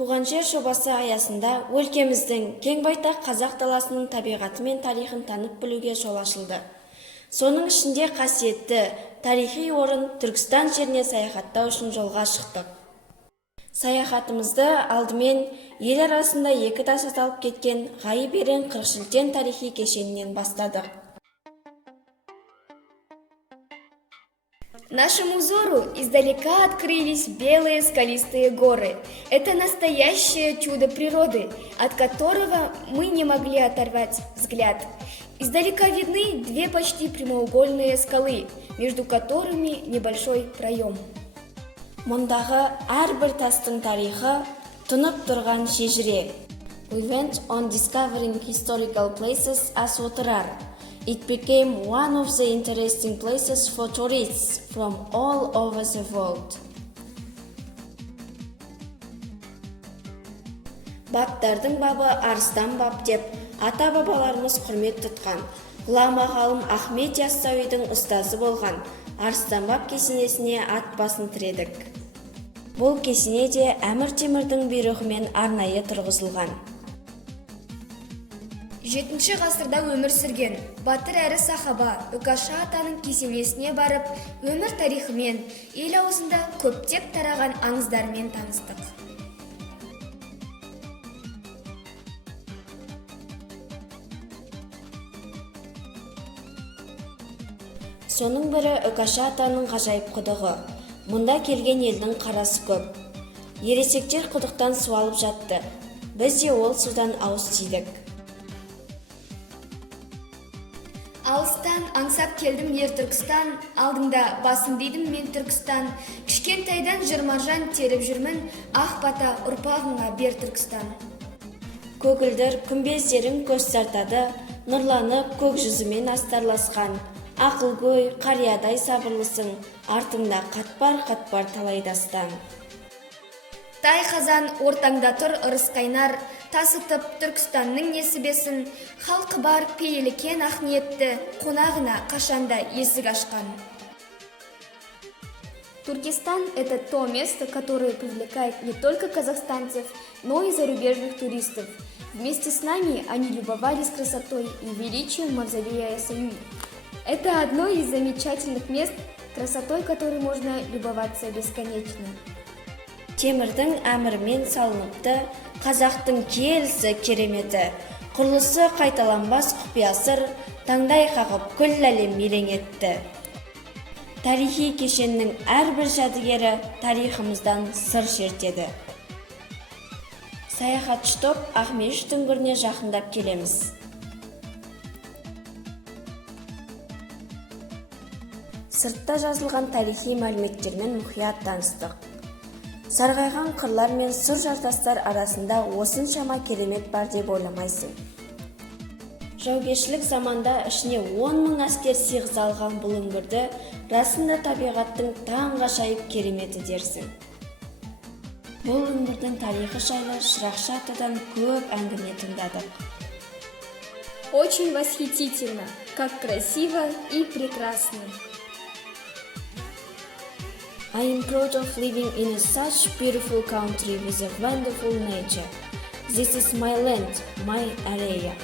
Туған жер жобасы аясында өлкеміздің кең байтақ қазақ даласының табиғаты мен тарихын танып білуге жол ашылды. Соның ішінде қасиетті тарихи орын Түркістан жеріне саяхаттау үшін жолға шықтық. Саяхатымызды алдымен ел арасында екі тас аталып кеткен ғайып ерен Қырықшілтен тарихи кешенінен бастадық. Нашему взору издалека открылись белые скалистые горы. Это настоящее чудо природы, от которого мы не могли оторвать взгляд. Издалека видны две почти прямоугольные скалы, между которыми небольшой проем. Мұндағы әрбір тастың тарихы тұнып тұрған шежіре. We went on discovering historical places as Отырар. It became one of the interesting places for tourists from all over the world. Баптардың бабы арыстан бап деп ата-бабаларымыз құрмет тұтқан. Ғұлама ғалым Ахмет Яссауидің ұстазы болған арыстан бап кесенесіне ат басын тіредік. Бұл кесене де Әмір Темірдің бұйрығымен арнайы тұрғызылған. 7 ғасырда өмір сүрген батыр әрі сахаба Үкаша атаның кесенесіне барып, өмір тарихымен, ел аузында көптеп тараған аңыздармен таныстық. Соның бірі Үкаша атаның ғажайып құдығы. Мұнда келген елдің қарасы көп. Ересектер құдықтан су алып жатты. Біз де ол судан ауыз тидік. Алыстан аңсап келдім ер Түркістан, алдыңда басым дейдім мен Түркістан. Кішкентайдан жырмаржан теріп жүрмін, ақ бата ұрпағыңа бер Түркістан. Көгілдір күмбездерің көз тартады, нұрланып көк жүзімен астарласқан. Ақылгөй, қариядай сабырлысың, артыңда қатпар-қатпар талай дастан. Тай қазан ортаңда тұр ырыс қайнар, тасытып Түркістанның несібесін, халқы бар пейілі кен ақ ниетті, қонағына қашанда есік ашқан. Туркестан – это то место, которое привлекает не только казахстанцев, но и зарубежных туристов. Вместе с нами они любовались красотой и величием мавзолея Ясауи. Это одно из замечательных мест, красотой которой можно любоваться бесконечно. Темірдің әмірімен салыныпты, қазақтың келісі кереметі, құрылысы қайталанбас құпиясыр, таңдай қағып күллі әлем елең етті. Тарихи кешеннің әрбір жәдігері тарихымыздан сыр шертеді. Саяхатшы топ Ақмешіт үңгіріне жақындап келеміз. Сыртта жазылған тарихи мәліметтермен мұқият таныстық. Сарғайған қырлар мен сұр жартастар арасында осыншама керемет бар деп ойламайсың. Жаугершілік заманда ішіне 10 мың әскер сыйғыза алған бұл үңгірді расында табиғаттың таңғажайып кереметі дерсің. Бұл үңгірдің тарихы жайлы Шырақшы атадан көп әңгіме тыңдадық. Очень восхитительно, как красиво и прекрасно. I am proud of living in such beautiful country with a wonderful nature. This is my land, my area.